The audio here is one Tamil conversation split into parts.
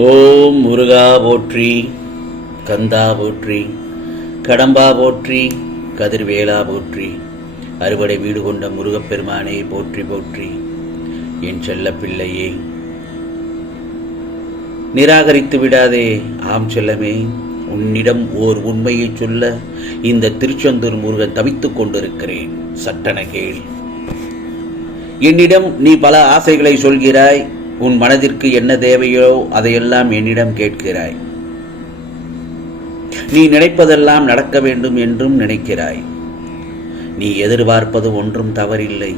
ஓம் முருகா போற்றி, கந்தா போற்றி, கடம்பா போற்றி, கதிர்வேலா போற்றி, அறுபடை வீடு கொண்ட முருகப்பெருமானே போற்றி போற்றி. என் செல்ல பிள்ளையே, நிராகரித்து விடாதே. ஆம் செல்லமே, உன்னிடம் ஓர் உண்மையை சொல்ல இந்த திருச்செந்தூர் முருகன் தவித்துக் கொண்டிருக்கிறேன். சட்டென கேள். என்னிடம் நீ பல ஆசைகளை சொல்கிறாய். உன் மனதிற்கு என்ன தேவையோ அதையெல்லாம் என்னிடம் கேட்கிறாய். நீ நினைப்பதெல்லாம் நடக்க வேண்டும் என்றும் நினைக்கிறாய். நீ எதிர்பார்ப்பது ஒன்றும் தவறில்லை.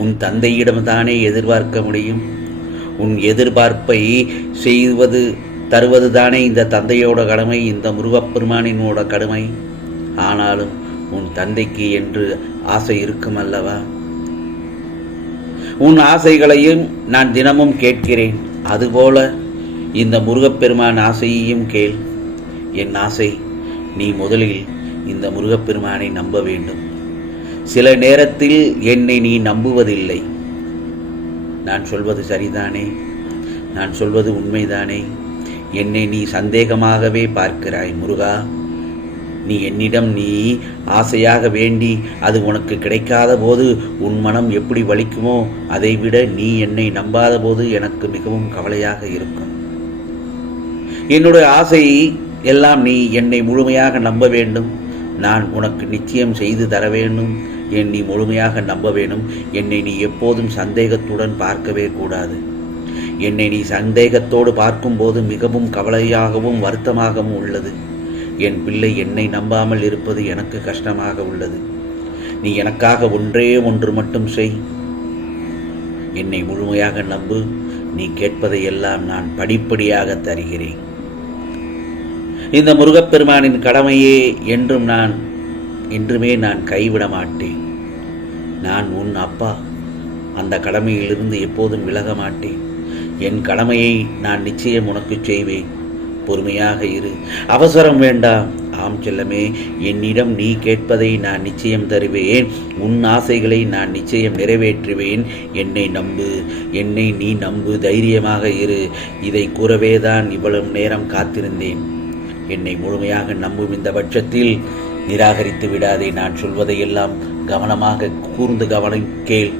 உன் தந்தையிடம்தானே எதிர்பார்க்க முடியும். உன் எதிர்பார்ப்பை தருவதுதானே இந்த தந்தையோட கடமை, இந்த முருகப்பெருமானினோட கடமை. ஆனாலும் உன் தந்தைக்கு என்று ஆசை இருக்கும் அல்லவா? உன் ஆசைகளையும் நான் தினமும் கேட்கிறேன். அதுபோல இந்த முருகப்பெருமான் ஆசையையும் கேள். என் ஆசை, நீ முதலில் இந்த முருகப்பெருமானை நம்ப வேண்டும். சில நேரத்தில் என்னை நீ நம்புவதில்லை. நான் சொல்வது சரிதானே? நான் சொல்வது உண்மைதானே? என்னை நீ சந்தேகமாகவே பார்க்கிறாய். முருகா, நீ என்னிடம் நீ ஆசையாக வேண்டி அது உனக்கு கிடைக்காத போது உன் மனம் எப்படி வலிக்குமோ, அதைவிட நீ என்னை நம்பாத போது எனக்கு மிகவும் கவலையாக இருக்கும். என்னுடைய ஆசை எல்லாம் நீ என்னை முழுமையாக நம்ப வேண்டும். நான் உனக்கு நிச்சயம் செய்து தர வேண்டும். நீ முழுமையாக நம்ப வேண்டும். என்னை நீ எப்போதும் சந்தேகத்துடன் பார்க்கவே கூடாது. என்னை நீ சந்தேகத்தோடு பார்க்கும்போது மிகவும் கவலையாகவும் வருத்தமாகவும் உள்ளது. என் பிள்ளை என்னை நம்பாமல் இருப்பது எனக்கு கஷ்டமாக உள்ளது. நீ எனக்காக ஒன்றே ஒன்று மட்டும் செய். என்னை முழுமையாக நம்பு. நீ கேட்பதை எல்லாம் நான் படிப்படியாக தருகிறேன். இந்த முருகப்பெருமானின் கடமையே என்றுமே நான் கைவிட மாட்டேன். நான் உன் அப்பா. அந்த கடமையிலிருந்து எப்போதும் விலக மாட்டேன். என் கடமையை நான் நிச்சயம் உனக்கு செய்வேன். பொறுமையாக இரு, அவசரம் வேண்டாம். ஆம் செல்லமே, என்னிடம் நீ கேட்பதை நான் நிச்சயம் தருவேன். உன் ஆசைகளை நான் நிச்சயம் நிறைவேற்றுவேன். என்னை நம்பு, என்னை நீ நம்பு, தைரியமாக இரு. இதை கூறவேதான் இவ்வளவு நேரம் காத்திருந்தேன். என்னை முழுமையாக நம்பும் இந்த பட்சத்தில் நிராகரித்து விடாதே. நான் சொல்வதையெல்லாம் கவனமாக கூர்ந்து கவனம் கேள்.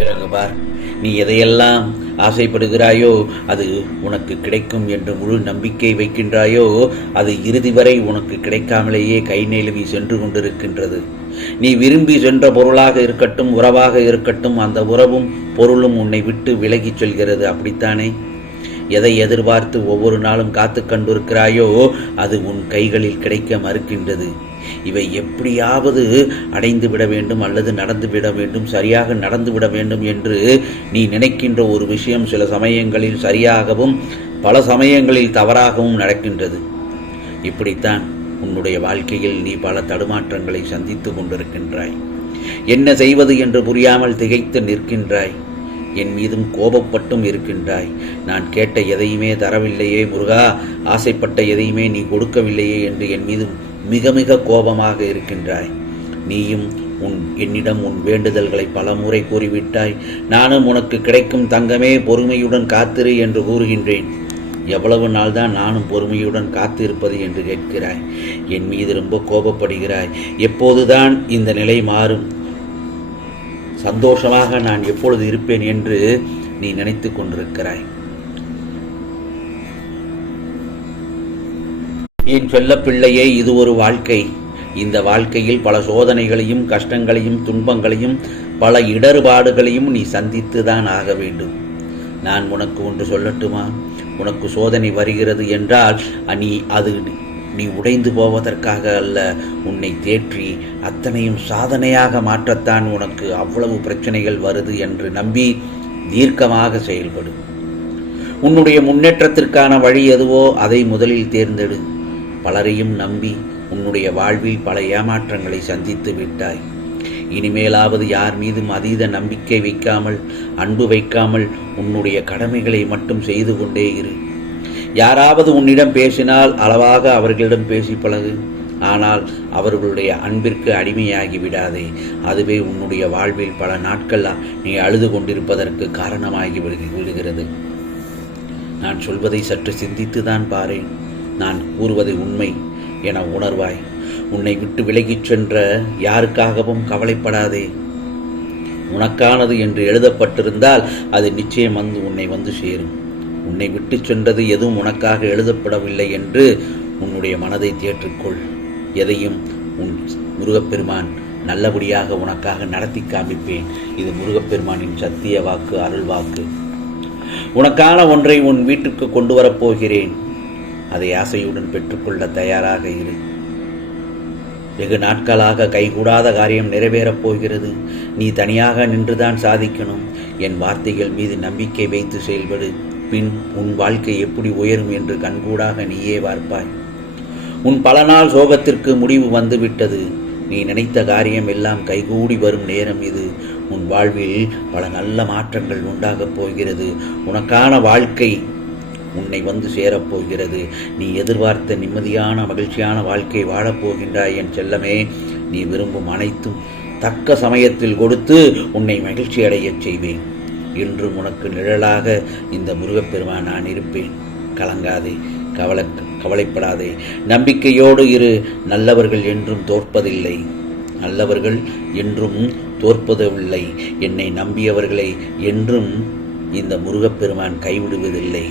பிறகு பார், நீ எதையெல்லாம் ஆசைப்படுகிறாயோ அது உனக்கு கிடைக்கும் என்று முழு நம்பிக்கை வைக்கின்றாயோ, அது இறுதி வரை உனக்கு கிடைக்காமலேயே கை நழுவி சென்று கொண்டிருக்கின்றது. நீ விரும்பி சென்ற பொருளாக இருக்கட்டும், உறவாக இருக்கட்டும், அந்த உறவும் பொருளும் உன்னை விட்டு விலகிச் செல்கிறது. அப்படித்தானே? எதை எதிர்பார்த்து ஒவ்வொரு நாளும் காத்து கண்டிருக்கிறாயோ அது உன் கைகளில் கிடைக்க மறுக்கின்றது. இவை எப்படியாவது அடைந்து விட வேண்டும் அல்லது நடந்து விட வேண்டும், சரியாக நடந்து விட வேண்டும் என்று நீ நினைக்கின்ற ஒரு விஷயம் சில சமயங்களில் சரியாகவும் பல சமயங்களில் தவறாகவும் நடக்கின்றது. இப்படித்தான் உன்னுடைய வாழ்க்கையில் நீ பல தடுமாற்றங்களை சந்தித்து கொண்டிருக்கின்றாய். என்ன செய்வது என்று புரியாமல் திகைத்து நிற்கின்றாய். என் மீதும் கோபப்பட்டும் இருக்கின்றாய். நான் கேட்ட எதையுமே தரவில்லையே முருகா, ஆசைப்பட்ட எதையுமே நீ கொடுக்கவில்லையே என்று என் மீது மிக மிக கோபமாக இருக்கின்றாய். நீயும் என்னிடம் உன் வேண்டுதல்களை பல முறை கூறிவிட்டாய். நானும் உனக்கு கிடைக்கும் தங்கமே, பொறுமையுடன் காத்திரு என்று கூறுகின்றேன். எவ்வளவு நாள் தான் நானும் பொறுமையுடன் காத்திருப்பது என்று கேட்கிறாய். என் மீது ரொம்ப கோபப்படுகிறாய். எப்போதுதான் இந்த நிலை மாறும்? சந்தோஷமாக நான் எப்பொழுது இருப்பேன் என்று நீ நினைத்து கொண்டிருக்கிறாய். என் செல்ல பிள்ளையே, இது ஒரு வாழ்க்கை. இந்த வாழ்க்கையில் பல சோதனைகளையும் கஷ்டங்களையும் துன்பங்களையும் பல இடர்பாடுகளையும் நீ சந்தித்துதான் ஆக வேண்டும். நான் உனக்கு ஒன்று சொல்லட்டுமா? உனக்கு சோதனை வருகிறது என்றால் நீ உடைந்து போவதற்காக அல்ல, உன்னை தேற்றி அத்தனையும் சாதனையாக மாற்றத்தான் உனக்கு அவ்வளவு பிரச்சனைகள் வருது என்று நம்பி தீர்க்கமாக செயல்படும். உன்னுடைய முன்னேற்றத்திற்கான வழி எதுவோ அதை முதலில் தேர்ந்தெடு. பலரையும் நம்பி உன்னுடைய வாழ்வில் பல ஏமாற்றங்களை சந்தித்து விட்டாய். இனிமேலாவது யார் மீதும் அதீத நம்பிக்கை வைக்காமல், அன்பு வைக்காமல் உன்னுடைய கடமைகளை மட்டும் செய்து கொண்டே இரு. யாராவது உன்னிடம் பேசினால் அளவாக அவர்களிடம் பேசி பழகு. ஆனால் அவர்களுடைய அன்பிற்கு அடிமையாகி விடாதே. அதுவே உன்னுடைய வாழ்வில் பல நாட்கள் நீ அழுது கொண்டிருப்பதற்கு காரணமாகி விடுகிறது. நான் சொல்வதை சற்று சிந்தித்துதான் பாரேன். நான் கூறுவது உண்மை என உணர்வாய். உன்னை விட்டு விலகிச் சென்ற யாருக்காகவும் கவலைப்படாதே. உனக்கானது என்று எழுதப்பட்டிருந்தால் அது நிச்சயம் உன்னை வந்து சேரும். உன்னை விட்டு சென்றது எதுவும் உனக்காக எழுதப்படவில்லை என்று உன்னுடைய மனதை தேற்றுக்கொள். எதையும் உன் முருகப்பெருமான் நல்லபடியாக உனக்காக நடத்தி காண்பிப்பேன். இது முருகப்பெருமானின் சத்திய வாக்கு, அருள் வாக்கு. உனக்கான ஒன்றை உன் வீட்டுக்கு கொண்டு வரப்போகிறேன். அதை ஆசையுடன் பெற்றுக்கொள்ள தயாராக இரு. வெகு நாட்களாக கைகூடாத காரியம் நிறைவேறப் போகிறது. நீ தனியாக நின்றுதான் சாதிக்கணும். என் வார்த்தைகள் மீது நம்பிக்கை வைத்து செயல்படு. பின் உன் வாழ்க்கை எப்படி உயரும் என்று கண்கூடாக நீயே பார்ப்பாய். உன் பல நாள் சோகத்திற்கு முடிவு வந்துவிட்டது. நீ நினைத்த காரியம் எல்லாம் கைகூடி வரும் நேரம் இது. உன் வாழ்வில் பல நல்ல மாற்றங்கள் உண்டாகப் போகிறது. உனக்கான வாழ்க்கை உன்னை வந்து சேரப்போகிறது. நீ எதிர்பார்த்த நிம்மதியான மகிழ்ச்சியான வாழ்க்கை வாழப்போகின்றாய் என் செல்லமே. நீ விரும்பும் அனைத்தும் தக்க சமயத்தில் கொடுத்து உன்னை மகிழ்ச்சி அடையச் செய்வேன். என்றும் உனக்கு நிழலாக இந்த முருகப்பெருமான் நான் இருப்பேன். கலங்காதே, கவலைப்படாதே. நம்பிக்கையோடு இரு. நல்லவர்கள் என்றும் தோற்பதில்லை. நல்லவர்கள் என்றும் தோற்பதில்லை. என்னை நம்பியவர்களை என்றும் இந்த முருகப்பெருமான் கைவிடுவதில்லை.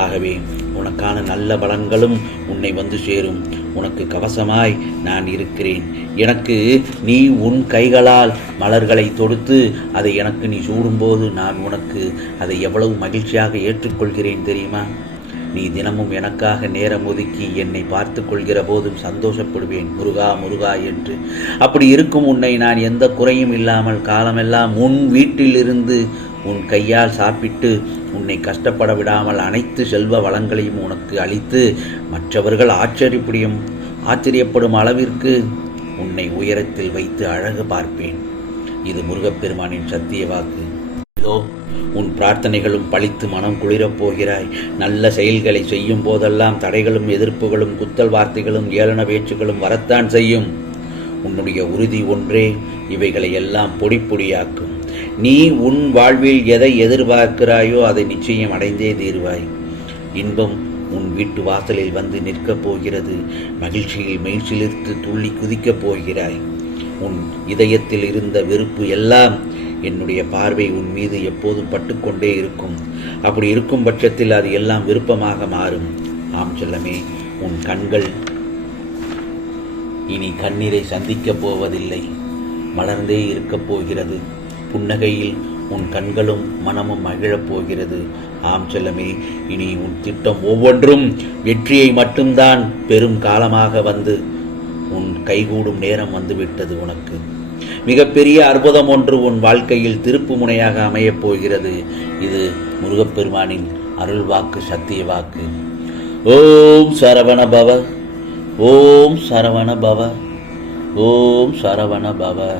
ஆகவே உனக்கான நல்ல பலன்களும் உன்னை வந்து சேரும். உனக்கு கவசமாய் நான் இருக்கிறேன். எனக்கு நீ உன் கைகளால் மலர்களை தொடுத்து அதை எனக்கு நீ சூடும்போது நான் உனக்கு அதை எவ்வளவு மகிழ்ச்சியாக ஏற்றுக்கொள்கிறேன் தெரியுமா? நீ தினமும் எனக்காக நேரம் ஒதுக்கி என்னை பார்த்து கொள்கிற போதும் சந்தோஷப்படுவேன். முருகா முருகா என்று. அப்படி இருக்கும் உன்னை நான் எந்த குறையும் இல்லாமல் காலமெல்லாம் உன் வீட்டிலிருந்து உன் கையால் சாப்பிட்டு உன்னை கஷ்டப்பட விடாமல் அனைத்து செல்வ வளங்களையும் உனக்கு அளித்து மற்றவர்கள் ஆச்சரியப்படும் அளவிற்கு உன்னை உயரத்தில் வைத்து அழகு பார்ப்பேன். இது முருகப்பெருமானின் சத்திய வாக்கு. இதோ உன் பிரார்த்தனைகளும் பழித்து மனம் குளிரப் போகிறாய். நல்ல செயல்களை செய்யும் போதெல்லாம் தடைகளும் எதிர்ப்புகளும் குத்தல் வார்த்தைகளும் ஏளன பேச்சுகளும் வரத்தான் செய்யும். உன்னுடைய உறுதி ஒன்றே இவைகளை எல்லாம் பொடி பொடியாக்கும். நீ உன் வாழ்வில் எதை எதிர்பார்க்கிறாயோ அதை நிச்சயம் அடைந்தே தீருவாய். இன்பம் உன் வீட்டு வாசலில் வந்து நிற்கப் போகிறது. மகிழ்ச்சியில் மெய்சிலிர்த்து துள்ளி குதிக்கப் போகிறாய். உன் இதயத்தில் இருந்த வெறுப்பு எல்லாம் என்னுடைய பார்வை உன் மீது எப்போதும் பட்டுக்கொண்டே இருக்கும். அப்படி இருக்கும் பட்சத்தில் அது எல்லாம் விருப்பமாக மாறும். ஆம் செல்லமே, உன் கண்கள் இனி கண்ணீரை சந்திக்கப் போவதில்லை. மலர்ந்தே இருக்கப் போகிறது. புன்னகையில் உன் கண்களும் மனமும் மகிழப் போகிறது. ஆம் செல்லமே, இனி உன் திட்டம் ஒவ்வொன்றும் வெற்றியை மட்டும்தான் பெரும் காலமாக வந்து உன் கைகூடும் நேரம் வந்துவிட்டது. உனக்கு மிகப்பெரிய அற்புதம் ஒன்று உன் வாழ்க்கையில் திருப்பு முனையாக அமையப் போகிறது. இது முருகப்பெருமானின் அருள் வாக்கு, சத்திய வாக்கு. ஓம் சரவண பவ, ஓம் சரவண பவ, ஓம் சரவண பவ.